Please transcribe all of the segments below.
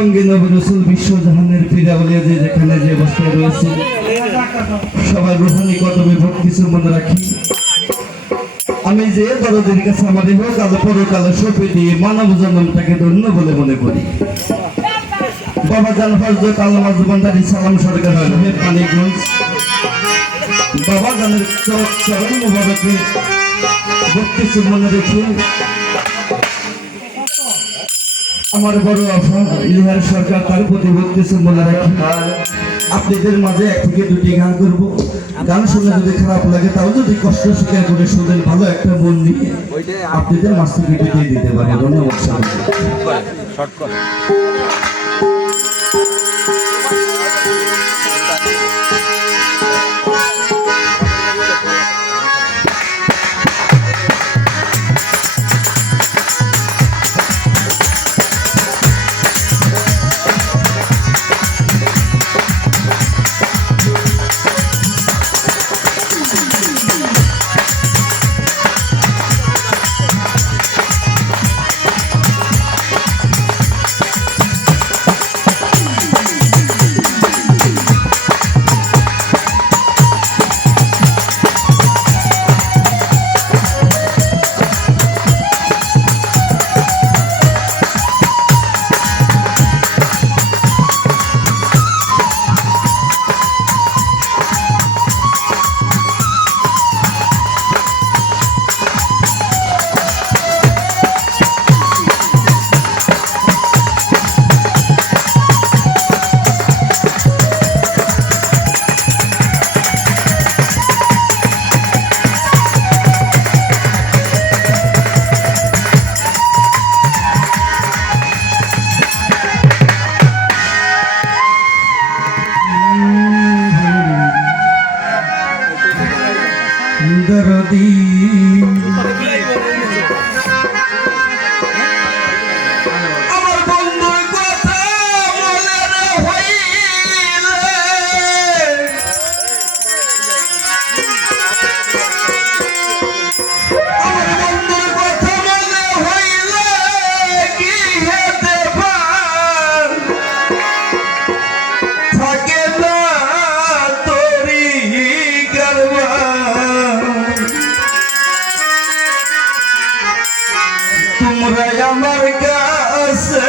সঙ্গে নবী রাসূল বিশ্বজাহানের পিরাবলিয়া যে যেখানে যে অবস্থায় রয়েছে সবার রূহানি কদমে ভক্তি মনে রাখি। আমি যে দরদের কাছে আমাদের হোক আলো পরকালে সঁপে দিয়ে মানব জন্মটাকে ধন্য বলে মনে করি। বাবা জান হযরত আল্লামা জুবানদারি সালাম সরকার সাহেব পানিগঞ্জ বাবা জানের চরণ মুবারকে ভক্তি মনে রেখে আমার বড় আফা লিহার সরকার তার প্রতি ভক্তি মনে রাখি। আপনাদের মাঝে এক থেকে দুটি গান করবো। গান শুনে যদি খারাপ লাগে তাও যদি কষ্ট স্বীকার করে শুনলেন ভালো একটা মন নিয়ে আপনাদের মাঝে ভিডিও দিয়ে দিতে পারি। ধন্যবাদ। দরদি আমার বন্ধুর কথা মনে হইলে আমার বন্ধুর কথা মনে হইলে কি হেতে পার থাকে না তোরি গর্বা তোমরা আমার কাছে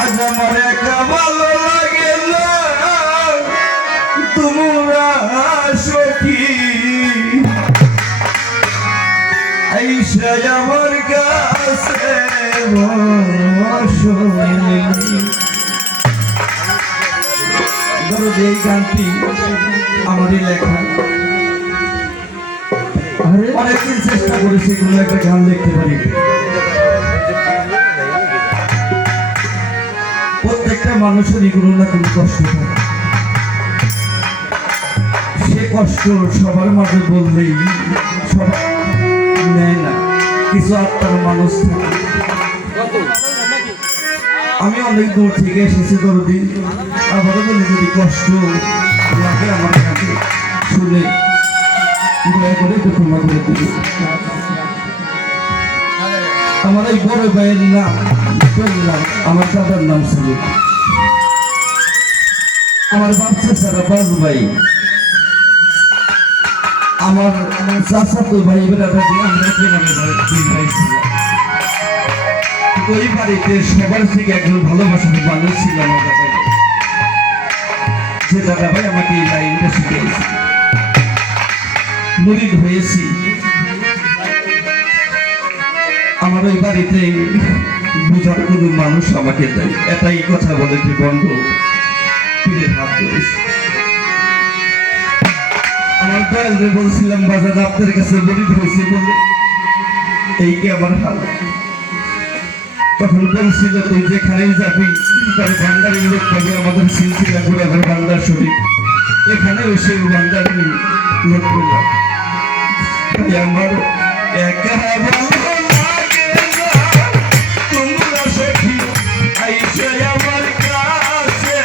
আজ আমার একা ভালো লাগে না তোমরা সখী আইসা আমার কাছে ধরো যে এই গানটি আমারই লেখা। অনেকদিন চেষ্টা করেছি কোনো একটা গান লিখতে পারি। প্রত্যেকটা মানুষেরই কোনো না কোনো কষ্ট থাকে, সে কষ্ট সবার মাঝে বললেই সবাই নেয় না, কিছু আত্মার মানুষ থাকে। আমি অনেক দূর থেকে এসেছি দরদি, আবারও বলি যদি কষ্ট লাগে আমার কাছে শুনে দয়া করে একটু ক্ষমা করে দিবি। আমার এই বড় ভাইয়ের নাম আমার দাদার নাম ছিল, আমার বাচ্চা ছাড়া বাস ভাই, আমার চাচাতো ভাই বেড়াটা দিয়ে আমরা তিন ভাই ছিল। ওই বাড়িতে সবার থেকে একজন ভালোবাসার মানুষ ছিল আমার দাদা, যে দাদা ভাই আমাকে এই লাইনটা শিখিয়েছে। মুরিদ হয়েছি আমার ওই বাড়িতে বুঝার কোনো মানুষ আমাকে দেয়, এটাই কথা বলে যে বন্ধু পীরের হাত ধরেছি। আমার দয়ালরে বলছিলাম বাজার আপনার কাছে মুরিদ হয়েছে বলে এই কি আমার হাল। তখন বলছিল তুই যেখানেই যাবি তার ভান্ডারের লোক পাবে, আমাদের সিলসিলা ঘোরাঘর ভান্ডার শরীর এখানে এসে ভান্ডারের লোক পেলাম। তাই আমার একা তোমরা সখী আইসে আমার কাছে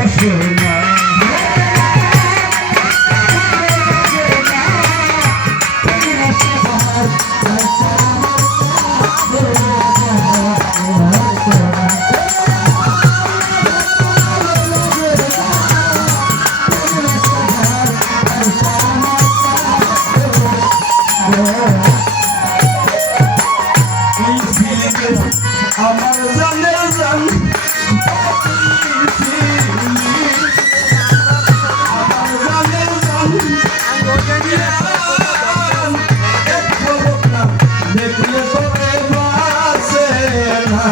অসনা আমার আমার জানের জান দেখলে তোরে বাসে না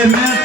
Amen.